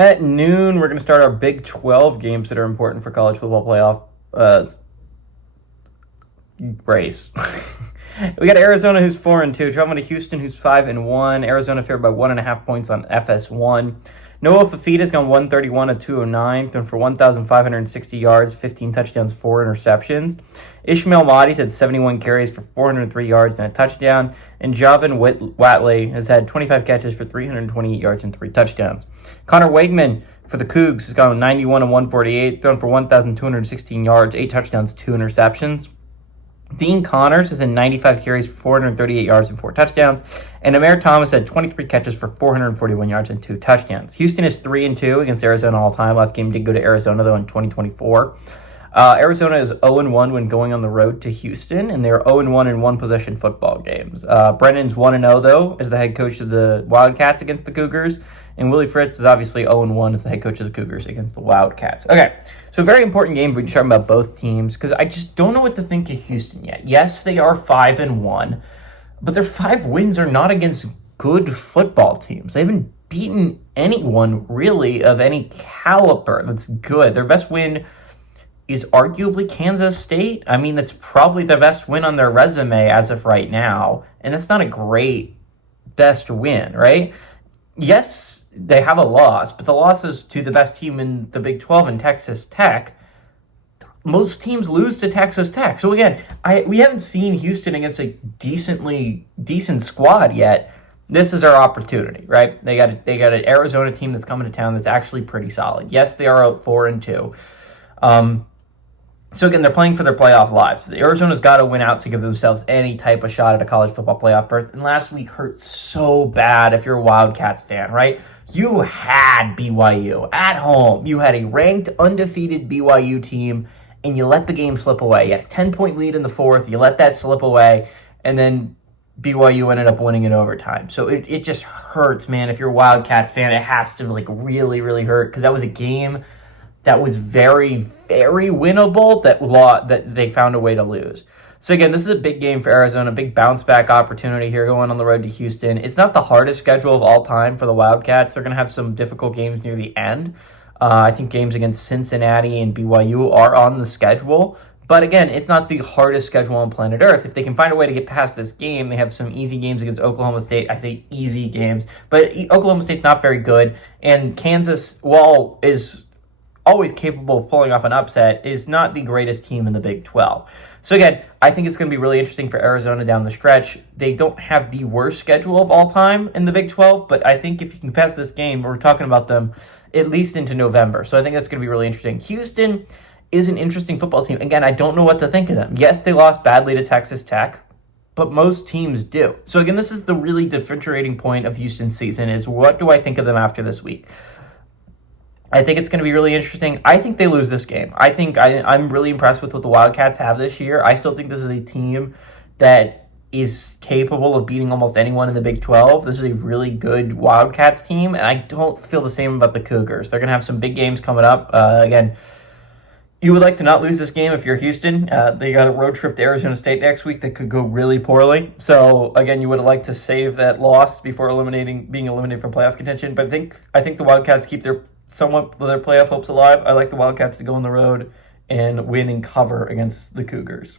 At noon, we're going to start our Big 12 games that are important for college football playoff race. We got Arizona, who's 4-2, traveling to Houston, who's 5-1. Arizona favored by 1.5 points on FS1. Noah Fafita's gone 131 at 209, thrown for 1,560 yards, 15 touchdowns, 4 interceptions. Ishmael Mahdi's had 71 carries for 403 yards and a touchdown. And Javon Watley has had 25 catches for 328 yards and 3 touchdowns. Connor Wegman for the Cougs has gone 91 and 148, thrown for 1,216 yards, 8 touchdowns, 2 interceptions. Dean Connors has had 95 carries for 438 yards and 4 touchdowns. And Amir Thomas had 23 catches for 441 yards and 2 touchdowns. Houston is 3-2 against Arizona all time. Last game did go to Arizona, though, in 2024. Arizona is 0-1 when going on the road to Houston, and they're 0-1 in one-possession football games. Brennan's 1-0, though, as the head coach of the Wildcats against the Cougars. And Willie Fritz is obviously 0-1 as the head coach of the Cougars against the Wildcats. Okay, so a very important game when you're talking about both teams, because I just don't know what to think of Houston yet. Yes, they are 5-1, but their 5 wins are not against good football teams. They haven't beaten anyone, really, of any caliber that's good. Their best win is arguably Kansas State. I mean, that's probably the best win on their resume as of right now, and that's not a great best win, right? Yes, they have a loss, but the loss is to the best team in the Big 12 in Texas Tech. Most teams lose to Texas Tech. So again, we haven't seen Houston against a decent squad yet. This is our opportunity, right? They got an Arizona team that's coming to town that's actually pretty solid. Yes, they are out 4-2. So again, they're playing for their playoff lives. Arizona's got to win out to give themselves any type of shot at a college football playoff berth. And last week hurt so bad if you're a Wildcats fan, right? You had BYU at home. You had a ranked, undefeated BYU team, and you let the game slip away. You had a 10-point lead in the fourth. You let that slip away, and then BYU ended up winning in overtime. So it just hurts, man. If you're a Wildcats fan, it has to really, really hurt, because that was a game that was very, very winnable that they found a way to lose. So again, this is a big game for Arizona, big bounce-back opportunity here going on the road to Houston. It's not the hardest schedule of all time for the Wildcats. They're going to have some difficult games near the end. I think games against Cincinnati and BYU are on the schedule. But again, it's not the hardest schedule on planet Earth. If they can find a way to get past this game, they have some easy games against Oklahoma State. I say easy games, but Oklahoma State's not very good. And Kansas, while is always capable of pulling off an upset, is not the greatest team in the Big 12. So again, I think it's going to be really interesting for Arizona down the stretch. They don't have the worst schedule of all time in the Big 12, but I think if you can pass this game, we're talking about them at least into November. So I think that's going to be really interesting. Houston is an interesting football team. Again, I don't know what to think of them. Yes, they lost badly to Texas Tech, but most teams do. So again, this is the really differentiating point of Houston's season, is what do I think of them after this week? I think it's going to be really interesting. I think they lose this game. I think I'm really impressed with what the Wildcats have this year. I still think this is a team that is capable of beating almost anyone in the Big 12. This is a really good Wildcats team, and I don't feel the same about the Cougars. They're going to have some big games coming up. Again, you would like to not lose this game if you're Houston. They got a road trip to Arizona State next week that could go really poorly. So, again, you would like to save that loss before being eliminated from playoff contention. But I think the Wildcats keep their playoff hopes alive. I like the Wildcats to go on the road and win and cover against the Cougars.